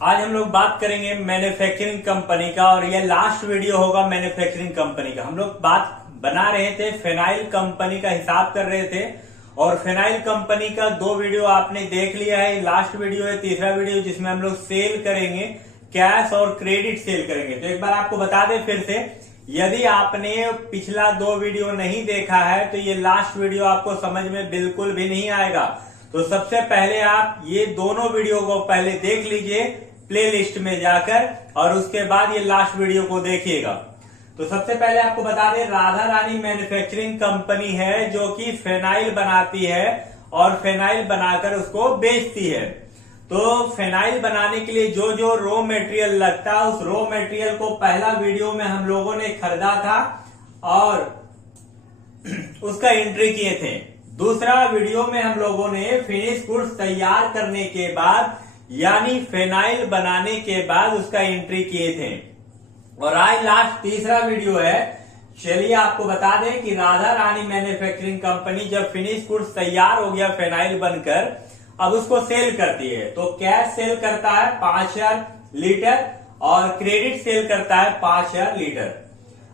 आज हम लोग बात करेंगे मैन्युफैक्चरिंग कंपनी का और ये लास्ट वीडियो होगा मैन्युफैक्चरिंग कंपनी का। हम लोग बात बना रहे थे, फिनाइल कंपनी का हिसाब कर रहे थे और फिनाइल कंपनी का 2 वीडियो आपने देख लिया है। लास्ट वीडियो है, तीसरा वीडियो जिसमें हम लोग सेल करेंगे, कैश और क्रेडिट सेल करेंगे। तो एक बार आपको बता दें फिर से, यदि आपने पिछला 2 वीडियो नहीं देखा है तो ये लास्ट वीडियो आपको समझ में बिल्कुल भी नहीं आएगा। तो सबसे पहले आप ये दोनों वीडियो को पहले देख लीजिए प्लेलिस्ट में जाकर और उसके बाद ये लास्ट वीडियो को देखिएगा। तो सबसे पहले आपको बता दें, राधा रानी मैन्युफैक्चरिंग कंपनी है जो कि फिनाइल बनाती है और फिनाइल बनाकर उसको बेचती है। तो फिनाइल बनाने के लिए जो जो रॉ मटेरियल लगता है उस रॉ मटेरियल को पहला वीडियो में हम लोगों ने खरीदा था और उसका एंट्री किए थे। दूसरा वीडियो में हम लोगों ने फिनिश गुड्स तैयार करने के बाद यानी फिनाइल बनाने के बाद उसका एंट्री किए थे। और आज लास्ट तीसरा वीडियो है। चलिए आपको बता दें कि राधा रानी मैन्युफैक्चरिंग कंपनी जब फिनिश गुड्स तैयार हो गया फिनाइल बनकर, अब उसको सेल करती है। तो कैश सेल करता है 5000 लीटर और क्रेडिट सेल करता है 5000 लीटर।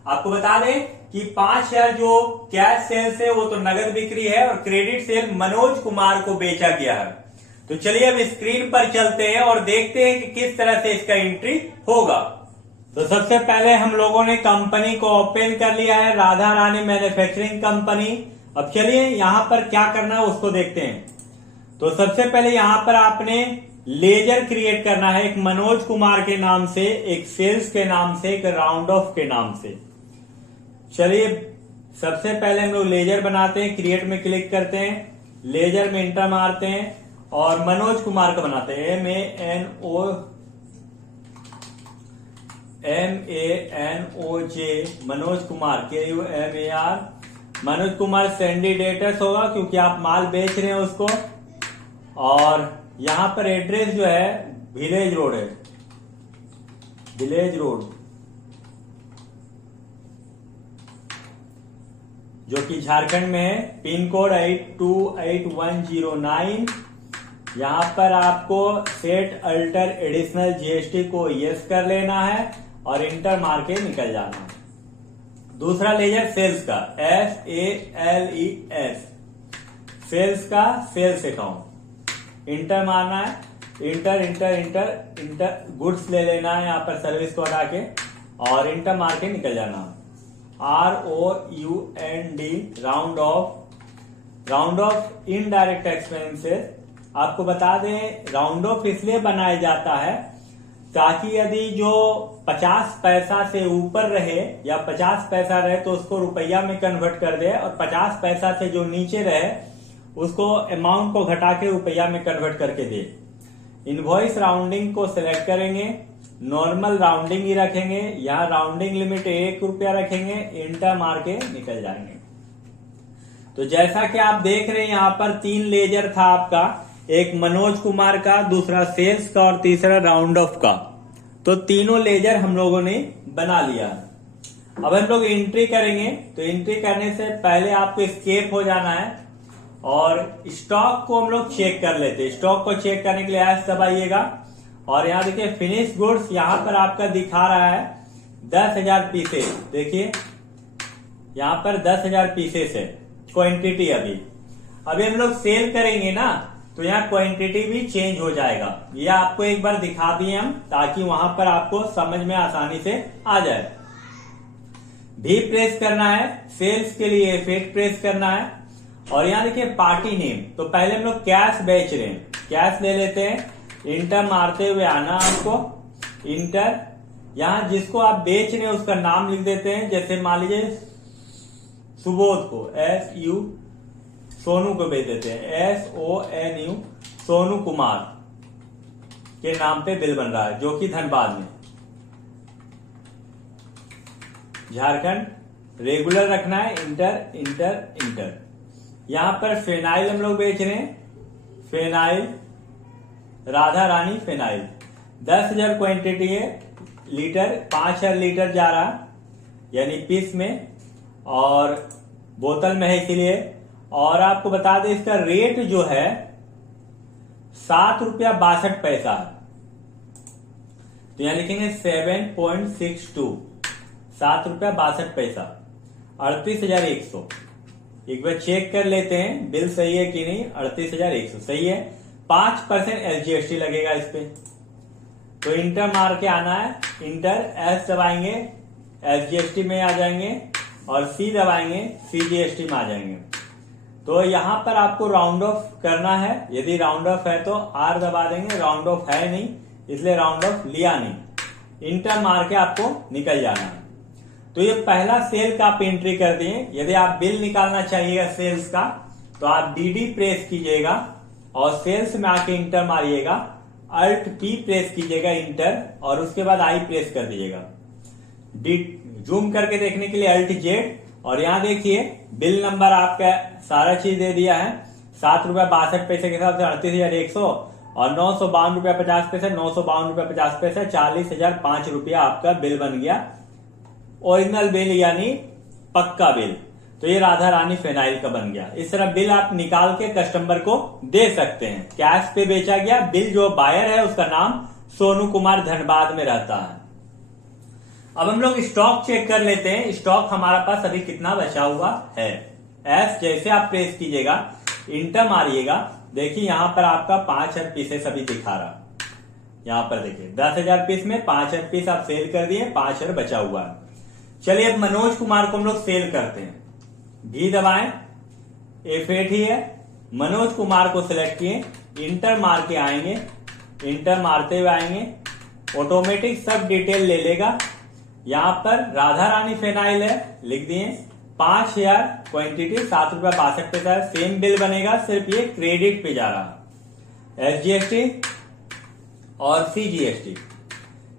आपको बता दें कि 5000 जो कैश सेल है वो तो नगद बिक्री है और क्रेडिट सेल मनोज कुमार को बेचा गया है। तो चलिए अब स्क्रीन पर चलते हैं और देखते हैं कि किस तरह से इसका एंट्री होगा। तो सबसे पहले हम लोगों ने कंपनी को ओपन कर लिया है, राधा रानी मैन्युफैक्चरिंग कंपनी। अब चलिए यहां पर क्या करना है उसको देखते हैं। तो सबसे पहले यहां पर आपने लेजर क्रिएट करना है, एक मनोज कुमार के नाम से, एक सेल्स के नाम से, एक राउंड ऑफ के नाम से। चलिए सबसे पहले हम लोग लेजर बनाते हैं, क्रिएट में क्लिक करते हैं, लेजर में इंटर मारते हैं और मनोज कुमार का बनाते हैं, MANOJ मनोज कुमार, KUMAR मनोज कुमार सेंडिडेटर्स होगा क्योंकि आप माल बेच रहे हैं उसको। और यहां पर एड्रेस जो है विलेज रोड है, विलेज रोड जो कि झारखंड में है, पिन कोड 828109। यहां पर आपको सेट अल्टर एडिशनल GST को यस कर लेना है और इंटर मार के निकल जाना है। दूसरा लेजर सेल्स का, SALES सेल्स का, सेल्स अकाउंट, इंटर मारना है, inter inter inter inter goods ले लेना है यहां पर सर्विस को हटा के और इंटर मार के निकल जाना है। ROUND round of indirect expenses. आपको बता दें राउंड ऑफ इसलिए बनाया जाता है ताकि यदि जो 50 पैसा से ऊपर रहे या 50 पैसा रहे तो उसको रुपया में कन्वर्ट कर दे और 50 पैसा से जो नीचे रहे उसको अमाउंट को घटा के रुपया में कन्वर्ट करके दे। इनवॉइस राउंडिंग को सिलेक्ट करेंगे, नॉर्मल राउंडिंग ही रखेंगे, यहाँ राउंडिंग लिमिट 1 रुपया रखेंगे, इंटर मार के निकल जाएंगे। तो जैसा कि आप देख रहे हैं यहाँ पर 3 लेजर था आपका, एक मनोज कुमार का, दूसरा सेल्स का और तीसरा राउंड ऑफ का। तो तीनों लेजर हम लोगों ने बना लिया। अब हम लोग एंट्री करेंगे। तो एंट्री करने से पहले आपको एस्केप हो जाना है और स्टॉक को हम लोग चेक कर लेते हैं। स्टॉक को चेक करने के लिए एस दबाइएगा और यहाँ देखिए फिनिश गुड्स यहाँ पर आपका दिखा रहा है 10,000 पीसेस। देखिए यहाँ पर 10,000 पीसेस है क्वांटिटी। अभी हम लोग सेल करेंगे ना तो यहाँ क्वांटिटी भी चेंज हो जाएगा। ये आपको एक बार दिखा दिए हम ताकि वहां पर आपको समझ में आसानी से आ जाए। भी प्रेस करना है, सेल्स के लिए F8 प्रेस करना है और यहाँ देखिए पार्टी नेम। तो पहले हम लोग कैश बेच रहे हैं, कैश ले लेते हैं, इंटर मारते हुए आना आपको, इंटर। यहाँ जिसको आप बेच रहे हैं उसका नाम लिख देते हैं, जैसे मान लीजिए सुबोध को SU, सोनू को बेच देते हैं SONU, सोनू कुमार के नाम पे बिल बन रहा है जो कि धनबाद में, झारखंड। रेगुलर रखना है, इंटर इंटर इंटर। यहां पर फिनाइल हम लोग बेच रहे हैं, phenyl Radha Rani phenyl 10,000 quantity है, लीटर 5000 लीटर जा रहा यानी पीस में और बोतल में है इसीलिए। और आपको बता दें इसका रेट जो है 7 रुपया 62 पैसा है। तो यहाँ लिखेंगे 7.62, 7 रुपया 62 पैसा, 38,100। एक बार चेक कर लेते हैं बिल सही है कि नहीं। 38,100 सही है। 5% SGST लगेगा इस पे, तो इंटर मार के आना है। इंटर एस दबाएंगे SGST में आ जाएंगे, और सी दबाएंगे CGST में आ जाएंगे। तो यहां पर आपको राउंड ऑफ करना है। यदि राउंड ऑफ है तो R दबा देंगे, राउंड ऑफ है नहीं इसलिए राउंड ऑफ लिया नहीं। इंटर मार के आपको निकल जाना है। तो ये पहला सेल का आप एंट्री कर दिए। यदि आप बिल निकालना चाहिएगा सेल्स का तो आप DD प्रेस कीजिएगा और सेल्स में आके इंटर मारिएगा, Alt P प्रेस कीजिएगा इंटर, और उसके बाद I प्रेस कर दीजिएगा। जूम करके देखने के लिए Alt Z, और यहाँ देखिए बिल नंबर आपका सारा चीज दे दिया है। 7 रुपया 62 पैसे के हिसाब से 38,100 और 952 रुपया 50 पैसा, 952 रुपया 50 पैसा, 40,005 रुपया आपका बिल बन गया। ओरिजिनल बिल यानी पक्का बिल। तो ये राधा रानी फिनाइल का बन गया। इस तरह बिल आप निकाल के कस्टमर को दे सकते हैं। कैश पे बेचा गया बिल। जो बायर है उसका नाम सोनू कुमार धनबाद में रहता है। अब हम लोग स्टॉक चेक कर लेते हैं। स्टॉक हमारा पास अभी कितना बचा हुआ है। एस जैसे आप प्रेस कीजिएगा, इंटर मारिएगा, देखिए यहां पर आपका 5,000 पीसेस अभी दिखा रहा। यहां पर देखिए 10,000 पीस में 5,000 पीस आप सेल कर दिए, 5,000 बचा हुआ है। चलिए अब मनोज कुमार को हम लोग सेल करते हैं। भी दबाएं, F8 ही है। मनोज कुमार को सिलेक्ट किए, इंटर मार के आएंगे, इंटर मारते हुए आएंगे, ऑटोमेटिक सब डिटेल ले लेगा। यहां पर राधा रानी फिनाइल है, लिख दिए 5,000 क्वांटिटी, 7 रुपया 62 पैसा। सेम बिल बनेगा, सिर्फ ये क्रेडिट पे जा रहा। SGST और CGST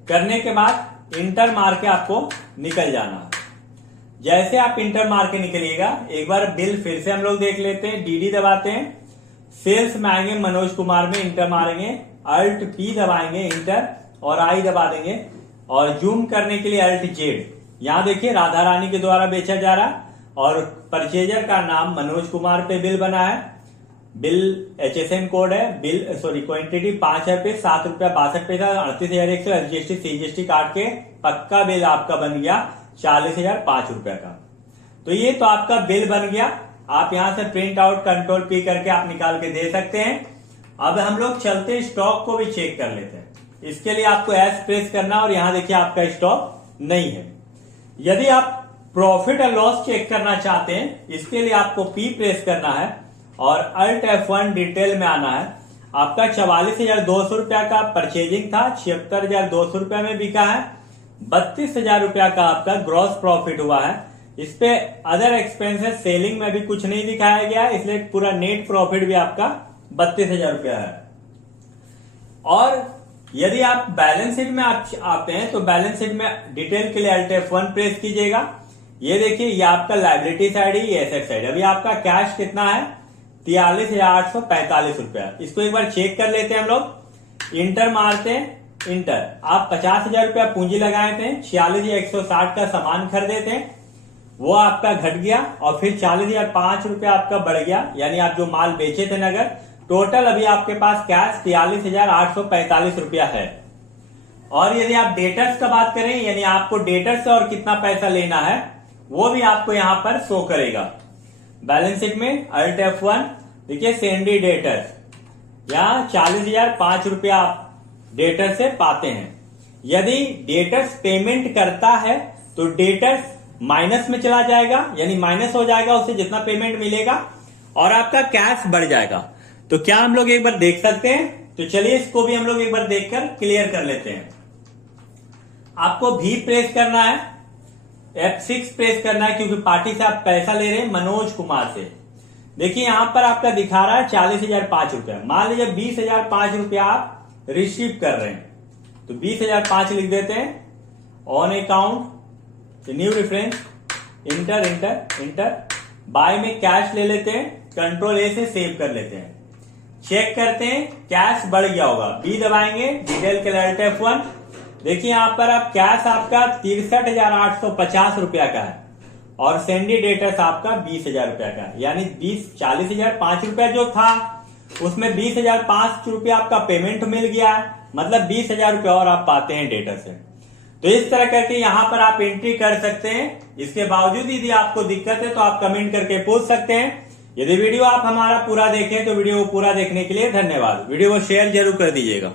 करने के बाद इंटर मार के आपको निकल जाना। जैसे आप इंटर मार के निकलिएगा, एक बार बिल फिर से हम लोग देख लेते हैं। DD दबाते हैं, सेल्स में आएंगे, मनोज कुमार में इंटर मारेंगे, Alt P दबाएंगे इंटर, और I दबा देंगे, और जूम करने के लिए Alt Z। यहां देखिए राधा रानी के द्वारा बेचा जा रहा, और परचेजर का नाम मनोज कुमार पे बिल बना है। बिल HSN कोड है, बिल क्वांटिटी 5,000 पे, 7 रुपया 62 पैसा, 38,100 SGST CGST काट के पक्का बिल आपका बन गया 40,005 रुपया का। तो ये तो आपका बिल बन गया। आप यहां से प्रिंट आउट Ctrl P करके आप निकाल के दे सकते हैं। अब हम लोग चलते स्टॉक को भी चेक कर लेते हैं। इसके लिए आपको S प्रेस करना, और यहां देखिए आपका स्टॉक नहीं है। यदि आप प्रॉफिट और लॉस चेक करना चाहते हैं, इसके लिए आपको P प्रेस करना है और Alt F1 डिटेल में आना है। आपका 44,200 रुपया का परचेजिंग था, 76,200 रुपया में बिका है, 32,000 रुपया का आपका ग्रॉस प्रॉफिट हुआ है। इस पे अदर एक्सपेंसेस सेलिंग में भी कुछ नहीं दिखाया गया है, इसलिए पूरा नेट प्रॉफिट भी आपका 32,000 रुपया है। और यदि आप बैलेंस शीट में आप आते हैं तो बैलेंस शीट में डिटेल के लिए Alt F1 प्रेस कीजिएगा। ये देखिए ये आपका लायबिलिटी साइड है, ये एसेट साइड। अभी आपका कैश कितना है 43,845 रुपया। इसको एक बार चेक कर लेते हैं हम लोग। इंटर मारते हैं, इंटर। आप 50,000 रुपया पूंजी लगाए थे, 46,160 का सामान खरीदे थे, वो आपका घट गया, और फिर 40,005 रुपया आपका बढ़ गया, यानी आप जो माल बेचे थे नगद। टोटल अभी आपके पास कैश 43,845 रुपया है। और यदि आप डेटर्स का बात करें, यानी आपको डेटर्स से और कितना पैसा लेना है वो भी आपको यहां पर शो करेगा। बैलेंस शीट में Alt F1 देखिए सेंडी डेटर्स, यहां 40,005 रुपया आप डेटर से पाते हैं। यदि डेटर्स पेमेंट करता है तो डेटर्स माइनस में चला जाएगा, यानी माइनस हो जाएगा उससे जितना पेमेंट मिलेगा, और आपका कैश बढ़ जाएगा। तो क्या हम लोग एक बार देख सकते हैं? तो चलिए इसको भी हम लोग एक बार देखकर क्लियर कर लेते हैं। आपको भी प्रेस करना है, F6 प्रेस करना है, क्योंकि पार्टी से आप पैसा ले रहे हैं मनोज कुमार से। देखिए यहां पर आपका दिखा रहा है 40,005 रुपया। मान लीजिए 20,005 रुपया आप रिसीव कर रहे हैं, तो 20,005 लिख देते हैं। On account new reference, inter inter inter, by में कैश ले लेते हैं, Ctrl A से सेव कर लेते हैं। चेक करते हैं कैश बढ़ गया होगा, बी दबाएंगे, डिटेल के Alt F1। देखिए यहां पर आप कैश आपका 63,850 रुपया का है, और सेंडी डेटर्स आपका 20,000 रुपया का है, यानी 40,005 रुपया जो था उसमें 20,005 रुपया आपका पेमेंट मिल गया है, मतलब 20,000 रुपये और आप पाते हैं डेटा से। तो इस तरह करके यहाँ पर आप एंट्री कर सकते हैं। इसके बावजूद यदि आपको दिक्कत है तो आप कमेंट करके पूछ सकते हैं। यदि वीडियो आप हमारा पूरा देखें तो वीडियो को पूरा देखने के लिए धन्यवाद। वीडियो को शेयर जरूर कर दीजिएगा।